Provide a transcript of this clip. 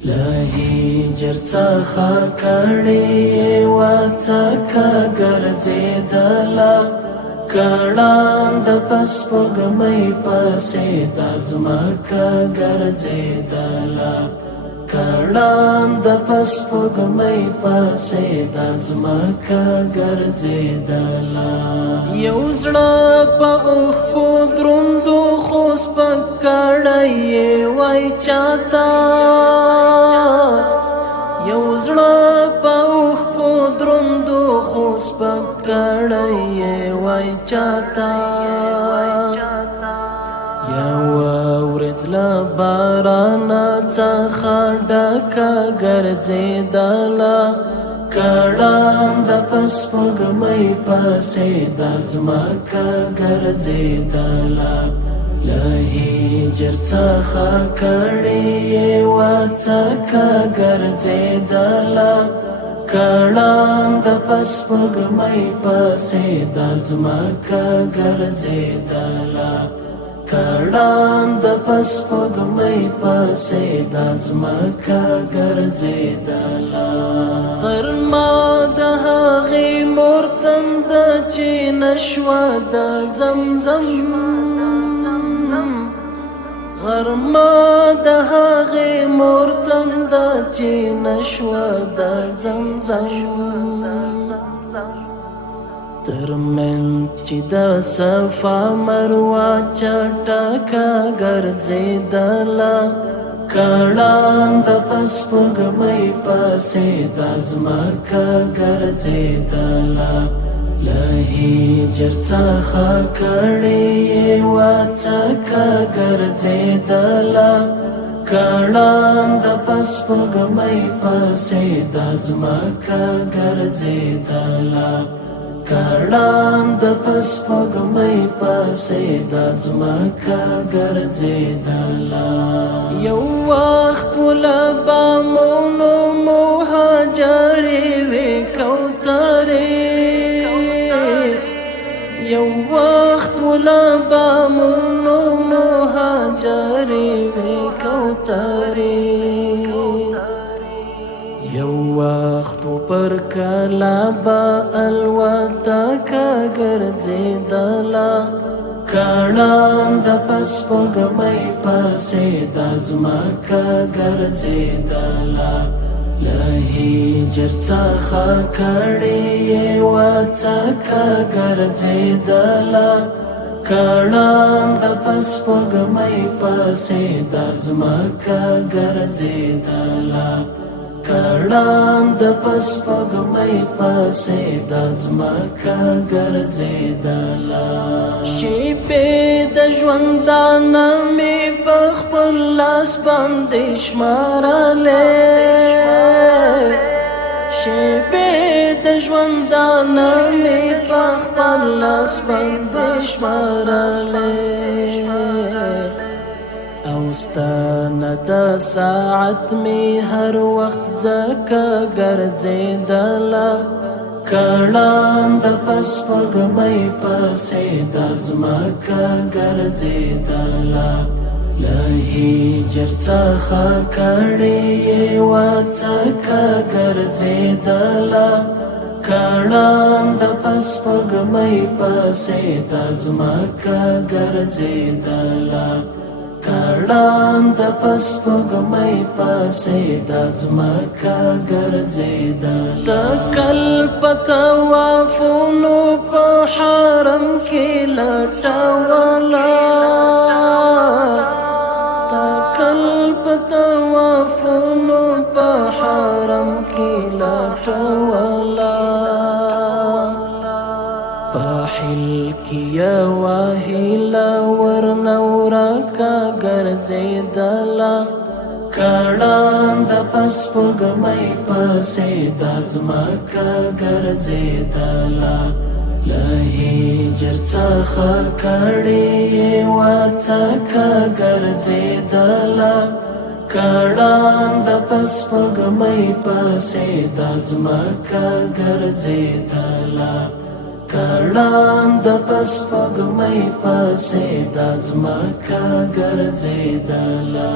لهجر څخه کړي وڅکه ګرځېدله کړان د پسپوږمۍ پسې د ځمکه ګرځېدله کړان د پسپوږمۍ پسې د ځمکه ګرځېدله یو زړه په اوښکو دروندو خو سپک کړی یې وای چاته یو زړه په اوښکو دروندو خو سپک کړی یې وای چاته یوه ورځ له بارانه څخه ډکه ګرځېدله کړان د پسپوږمۍ پسې د ځمکه ګرځېدله لهجر څخه کړي وڅکه ګرځېدله کړان د پسپوږمۍ پسې د ځمکه ګرځېدله کړان د پسپوږمۍ پسې د ځمکه ګرځېدله غرمه د هغې مور تنده چې نشوه د زمزم غرمه د هغې مور تنده چې نشوه د زمزم ترمنځ چې د صفا مروه چټکه ګرځېدله کړان د پسپوږمۍ پسې د ځمکه ګرځېدله لهجر څخه کړي وڅکه ګرځېدله کړان د پسپوږمۍ پسې د ځمکه ګرځېدله کړان د پسپوږمۍ پسې د ځمکه ګرځېدله یو وخت له بامونو مهاجرې وې کوترې یو وخت له بامونو مهاجرې وې کوترې یو وخت پر کلا با الوتکه ګرځېدله کړان د پسپوږمۍ پسې د ځمکه ګرځېدله لهجر څخه کړي وڅکه ګرځېدله کړان د پسپوږمۍ پسې د ځمکه ګرځېدله کړان د پسپوږمۍ پسې د ځمکه ګرځېدله شېبې د ژوندانه مې په خپل لاس باندې شمارلې شېبې د ژوندانه مې په خپل لاس باندې شمارلې او ستانه د ساعت می هر وخت ځکه ګرځېدله کړان د پسپوږمۍ پسې د ځمکه ګرځېدله لهجر څخه کړي وڅکه ګرځېدله کړان د پسپوږمۍ پسې د ځمکه ګرځېدله کړان د پسپوږمۍ پسې د ځمکه ګرځېدله تکل په طوافونو په حرم کې لټوله تکل په طوافونو په حرم کې لټوله په حل کې یوه هیله ورنه ورکه ګرځېدله کړان د پسپوږمۍ پسې د ځمکه ګرځېدله لهجر څخه کړي وڅکه ګرځېدله کړان د پسپوږمۍ پسې د ځمکه ګرځېدله کړان د پسپوږمۍ پسې د ځمکه ګرځېدله